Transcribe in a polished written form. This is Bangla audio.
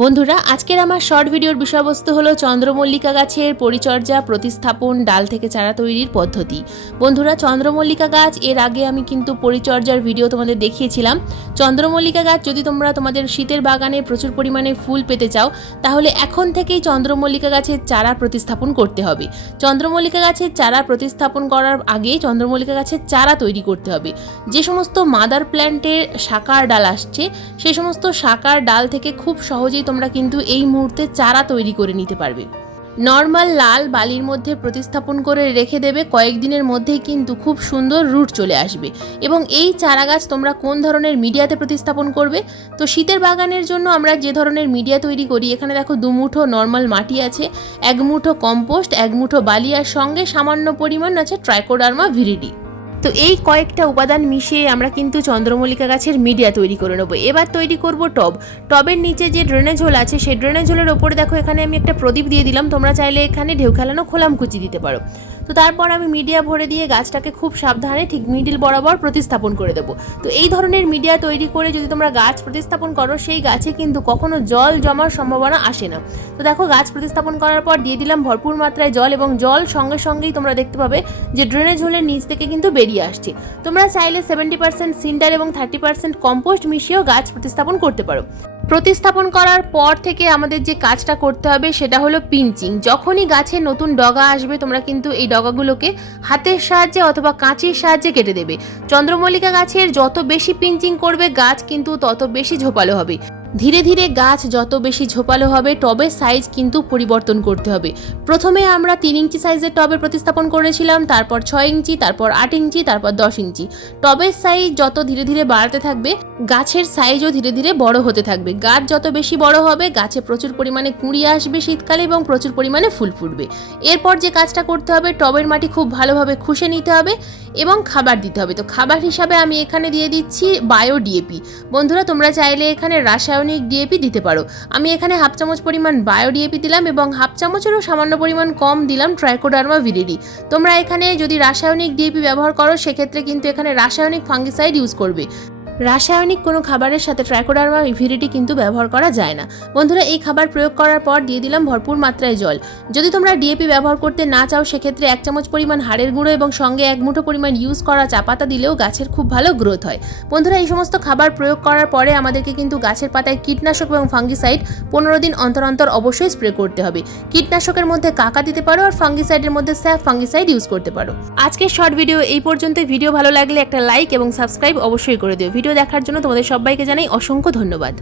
বন্ধুরা, আজকের আমার শর্ট ভিডিওর বিষয়বস্তু হলো চন্দ্রমল্লিকা গাছের পরিচর্যা, প্রতিস্থাপন, ডাল থেকে চারা তৈরির পদ্ধতি। বন্ধুরা, চন্দ্রমল্লিকা গাছ এর আগে আমি কিন্তু পরিচর্যার ভিডিও তোমাদের দেখিয়েছিলাম। চন্দ্রমল্লিকা গাছ যদি তোমরা তোমাদের শীতের বাগানে প্রচুর পরিমাণে ফুল পেতে চাও, তাহলে এখন থেকেই চন্দ্রমল্লিকা গাছের চারা প্রতিস্থাপন করতে হবে। চন্দ্রমল্লিকা গাছের চারা প্রতিস্থাপন করার আগে চন্দ্রমল্লিকা গাছের চারা তৈরি করতে হবে। যে সমস্ত মাদার প্ল্যান্টের শাখার ডাল আসছে, সে সমস্ত শাখার ডাল থেকে খুব সহজেই তোমরা কিন্তু এই মুহূর্তে চারা তৈরি করে নিতে পারবে। নর্মাল লাল বালির মধ্যে প্রতিস্থাপন করে রেখে দেবে, কয়েকদিনের মধ্যেই কিন্তু খুব সুন্দর রুট চলে আসবে। এবং এই চারা গাছ তোমরা কোন ধরনের মিডিয়াতে প্রতিস্থাপন করবে? তো শীতের বাগানের জন্য আমরা যে ধরনের মিডিয়া তৈরি করি, এখানে দেখো 2 মুঠো নর্মাল মাটি আছে, 1 মুঠো কম্পোস্ট, 1 মুঠো বালি, আর সঙ্গে সামান্য পরিমাণ আছে ট্রাইকোডার্মা ভিরিডি। তো এই কয়েকটা উপাদান মিশিয়ে আমরা কিন্তু চন্দ্রমল্লিকা গাছের মিডিয়া তৈরি করে নেবো। এবার তৈরি করব টবের নিচে যে ড্রেনেজ হোল আছে, সেই ড্রেনেজ হোলের ওপরে দেখো এখানে আমি একটা প্রদীপ দিয়ে দিলাম। তোমরা চাইলে এখানে ঢেউ খেলানো খোলামকুচি দিতে পারো। তো তারপর আমি মিডিয়া ভরে দিয়ে গাছটাকে খুব সাবধানে ঠিক মিডিল বরাবর প্রতিস্থাপন করে দেবো। তো এই ধরনের মিডিয়া তৈরি করে যদি তোমরা গাছ প্রতিস্থাপন করো, সেই গাছে কিন্তু কখনো জল জমার সম্ভাবনা আসে না। তো দেখো, গাছ প্রতিস্থাপন করার পর দিয়ে দিলাম ভরপুর মাত্রায় জল, এবং জল সঙ্গে সঙ্গেই তোমরা দেখতে পাবে যে ড্রেনেজ হোলের নিচ থেকে কিন্তু বেরিয়ে আসছে। তোমরা চাইলে 70% সিন্ডার এবং 30% কম্পোস্ট মিশিয়েও গাছ প্রতিস্থাপন করতে পারো। প্রতিস্থাপন করার পর থেকে আমাদের যে কাজটা করতে হবে সেটা হলো পিঞ্চিং। যখনই গাছে নতুন ডগা আসবে, তোমরা কিন্তু এই ডগাগুলোকে হাতের সাহায্যে অথবা কাঁচির সাহায্যে কেটে দেবে। চন্দ্রমল্লিকা গাছের যত বেশি পিঞ্চিং করবে, গাছ কিন্তু তত বেশি ঝোপালো হবে। ধীরে ধীরে গাছ যত বেশি ঝোপালো হবে, টবের সাইজ কিন্তু পরিবর্তন করতে হবে। প্রথমে আমরা 3 ইঞ্চি সাইজের টবে প্রতিস্থাপন করেছিলাম, তারপর 6 ইঞ্চি, তারপর 8 ইঞ্চি, তারপর 10 ইঞ্চি। টবের সাইজ যত ধীরে ধীরে বাড়াতে থাকবে, গাছের সাইজও ধীরে ধীরে বড় হতে থাকবে। গাছ যত বেশি বড় হবে, গাছে প্রচুর পরিমাণে কুঁড়ি আসবে শীতকালে এবং প্রচুর পরিমাণে ফুল ফুটবে। এরপর যে কাজটা করতে হবে, টবের মাটি খুব ভালোভাবে খুশে নিতে হবে এবং খাবার দিতে হবে। তো খাবার হিসাবে আমি এখানে দিয়ে দিচ্ছি বায়ো ডিএপি। বন্ধুরা, তোমরা চাইলে এখানে রাসায়নিক ডিএপি দিতে পারো। আমি এখানে 1/2 চামচ পরিমাণ বায়ো ডিএপি দিলাম এবং 1/2 চামচেরও সামান্য পরিমাণ কম দিলাম ট্রাইকোডার্মা ভিরিডি। তোমরা এখানে যদি রাসায়নিক ডিএপি ব্যবহার করো, সেক্ষেত্রে কিন্তু এখানে রাসায়নিক ফাঙ্গিসাইড ইউজ করবে। রাসায়নিক কোনো খাবারের সাথে ট্রাইকোডার্মা ভিরিডি কিন্তু ব্যবহার করা যায় না। বন্ধুরা, এই খাবার প্রয়োগ করার পর দিয়ে দিলাম ভরপুর মাত্রায় জল। যদি তোমরা ডিএপি ব্যবহার করতে না চাও, সেক্ষেত্রে 1 চামচ পরিমাণ হাড়ের গুঁড়ো এবং সঙ্গে 1 মুঠো পরিমাণ ইউজ করা চা পাতা দিলেও গাছের খুব ভালো গ্রোথ হয়। বন্ধুরা, এই সমস্ত খাবার প্রয়োগ করার পরে আমাদেরকে কিন্তু গাছের পাতায় কীটনাশক এবং ফাঙ্গিসাইড 15 দিন অন্তর অন্তর অবশ্যই স্প্রে করতে হবে। কীটনাশকের মধ্যে কাকা দিতে পারো, আর ফাঙ্গিসাইডের মধ্যে স্যাফ ফাঙ্গিসাইড ইউজ করতে পারো। আজকের শর্ট ভিডিও এই পর্যন্ত। ভিডিও ভালো লাগলে একটা লাইক এবং সাবস্ক্রাইব অবশ্যই করে দিও। ভিডিও দেখার জন্য তোমাদের সবাইকে জানাই অসংখ্য ধন্যবাদ।